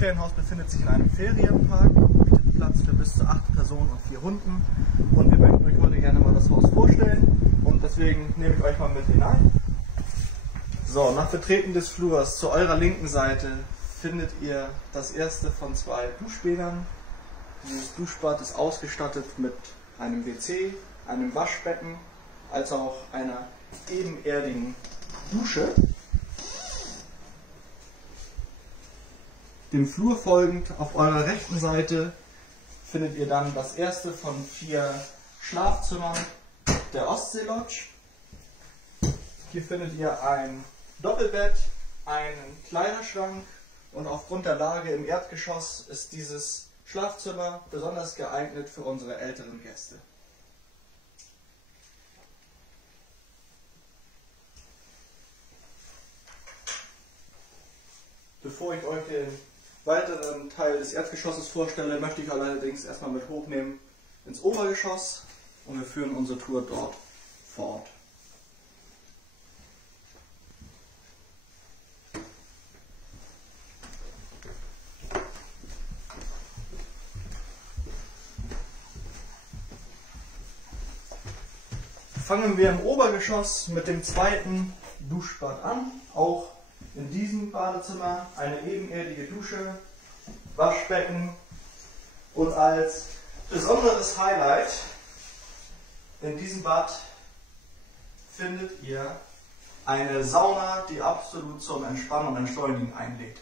Ferienhaus befindet sich in einem Ferienpark, bietet Platz für bis zu 8 Personen und 4 Hunden. Und wir möchten euch heute gerne mal das Haus vorstellen und deswegen nehme ich euch mal mit hinein. So, nach Betreten des Flurs zu eurer linken Seite findet ihr das erste von 2 Duschbädern. Dieses Duschbad ist ausgestattet mit einem WC, einem Waschbecken, als auch einer ebenerdigen Dusche. Dem Flur folgend auf eurer rechten Seite findet ihr dann das erste von 4 Schlafzimmern der Ostsee Lodge. Hier findet ihr ein Doppelbett, einen Kleiderschrank und aufgrund der Lage im Erdgeschoss ist dieses Schlafzimmer besonders geeignet für unsere älteren Gäste. Bevor ich euch den weiteren Teil des Erdgeschosses vorstelle, möchte ich allerdings erstmal mit hochnehmen ins Obergeschoss und wir führen unsere Tour dort fort. Fangen wir im Obergeschoss mit dem zweiten Duschbad an. Auch in diesem Badezimmer eine ebenerdige Dusche, Waschbecken und als besonderes Highlight in diesem Bad findet ihr eine Sauna, die absolut zum Entspannen und Entschleunigen einlädt.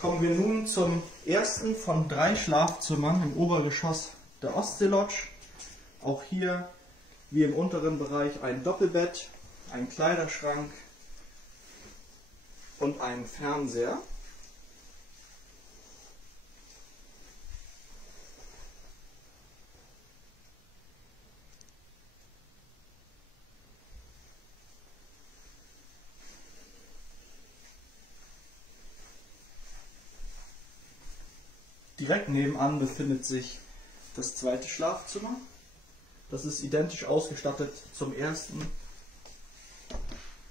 Kommen wir nun zum ersten von 3 Schlafzimmern im Obergeschoss der Ostsee Lodge. Auch hier, wie im unteren Bereich, ein Doppelbett, ein Kleiderschrank und ein Fernseher. Direkt nebenan befindet sich das zweite Schlafzimmer. Das ist identisch ausgestattet zum ersten.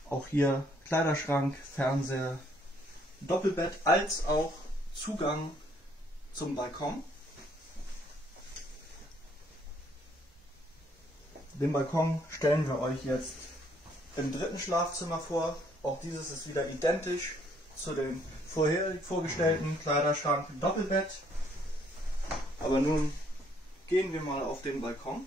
Auch hier Kleiderschrank, Fernseher, Doppelbett als auch Zugang zum Balkon. Den Balkon stellen wir euch jetzt im dritten Schlafzimmer vor. Auch dieses ist wieder identisch zu dem vorherig vorgestellten Kleiderschrank, Doppelbett. Aber nun gehen wir mal auf den Balkon.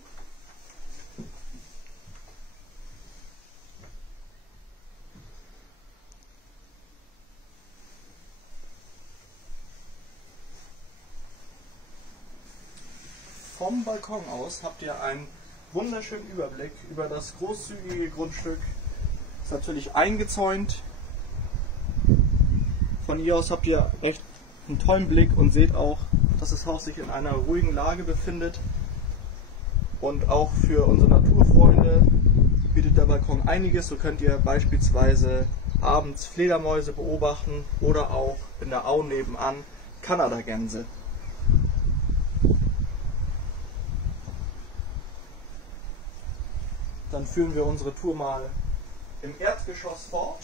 Vom Balkon aus habt ihr einen wunderschönen Überblick über das großzügige Grundstück. Ist natürlich eingezäunt. Von hier aus habt ihr echt einen tollen Blick und seht auch, dass das Haus sich in einer ruhigen Lage befindet. Und auch für unsere Naturfreunde bietet der Balkon einiges. So könnt ihr beispielsweise abends Fledermäuse beobachten oder auch in der Au nebenan Kanadagänse. Dann führen wir unsere Tour mal im Erdgeschoss fort.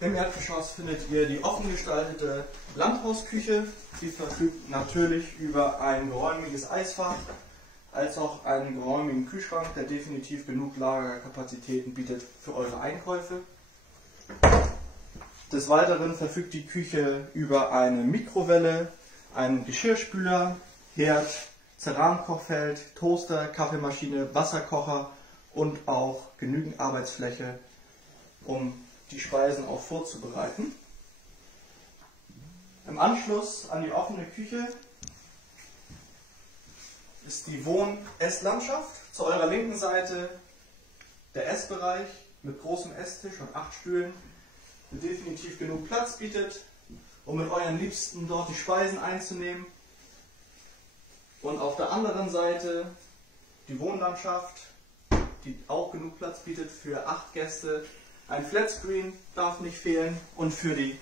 Im Erdgeschoss findet ihr die offen gestaltete Landhausküche. Die verfügt natürlich über ein geräumiges Eisfach, als auch einen geräumigen Kühlschrank, der definitiv genug Lagerkapazitäten bietet für eure Einkäufe. Des Weiteren verfügt die Küche über eine Mikrowelle, einen Geschirrspüler, Herd, Cerankochfeld, Toaster, Kaffeemaschine, Wasserkocher und auch genügend Arbeitsfläche, um die Speisen auch vorzubereiten. Im Anschluss an die offene Küche ist die Wohn-Esslandschaft. Zu eurer linken Seite der Essbereich mit großem Esstisch und 8 Stühlen, der definitiv genug Platz bietet um mit euren Liebsten dort die Speisen einzunehmen. Und auf der anderen Seite die Wohnlandschaft, die auch genug Platz bietet für 8 Gäste. Ein Flatscreen darf nicht fehlen und für die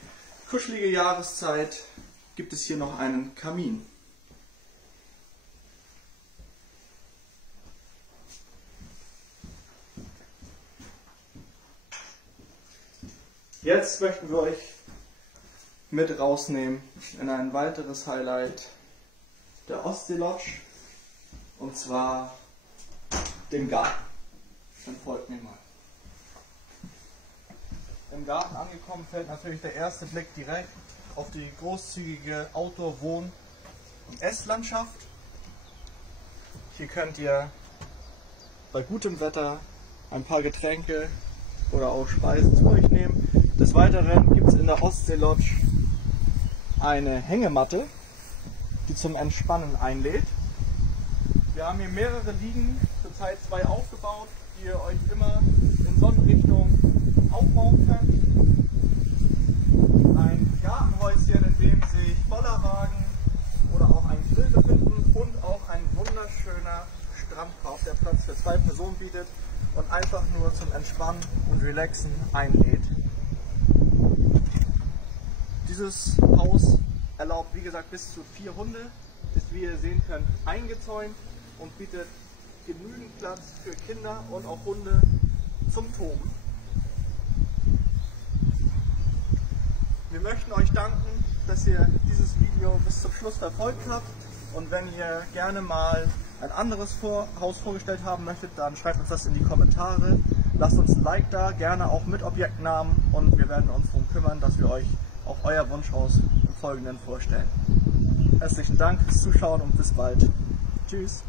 kuschelige Jahreszeit gibt es hier noch einen Kamin. Jetzt möchten wir euch mit rausnehmen in ein weiteres Highlight der Ostsee Lodge, und zwar dem Garten. Dann folgt mir mal. Im Garten angekommen fällt natürlich der erste Blick direkt auf die großzügige Outdoor-Wohn- und Esslandschaft. Hier könnt ihr bei gutem Wetter ein paar Getränke oder auch Speisen zu euch nehmen. Des Weiteren gibt es in der Ostsee Lodge eine Hängematte, die zum Entspannen einlädt. Wir haben hier mehrere Liegen, zurzeit 2 aufgebaut, die ihr euch immer in Sonnenrichtung aufbauen könnt. Ein Gartenhäuschen, in dem sich Bollerwagen oder auch ein Grill befinden und auch ein wunderschöner Strandkorb, der Platz für 2 Personen bietet und einfach nur zum Entspannen und Relaxen einlädt. Dieses Haus erlaubt, wie gesagt, bis zu 4 Hunde, ist, wie ihr sehen könnt, eingezäunt und bietet genügend Platz für Kinder und auch Hunde zum Toben. Wir möchten euch danken, dass ihr dieses Video bis zum Schluss verfolgt habt, und wenn ihr gerne mal ein anderes Haus vorgestellt haben möchtet, dann schreibt uns das in die Kommentare. Lasst uns ein Like da, gerne auch mit Objektnamen, und wir werden uns darum kümmern, dass wir euch auch euer Wunschhaus im Folgenden vorstellen. Herzlichen Dank fürs Zuschauen und bis bald. Tschüss.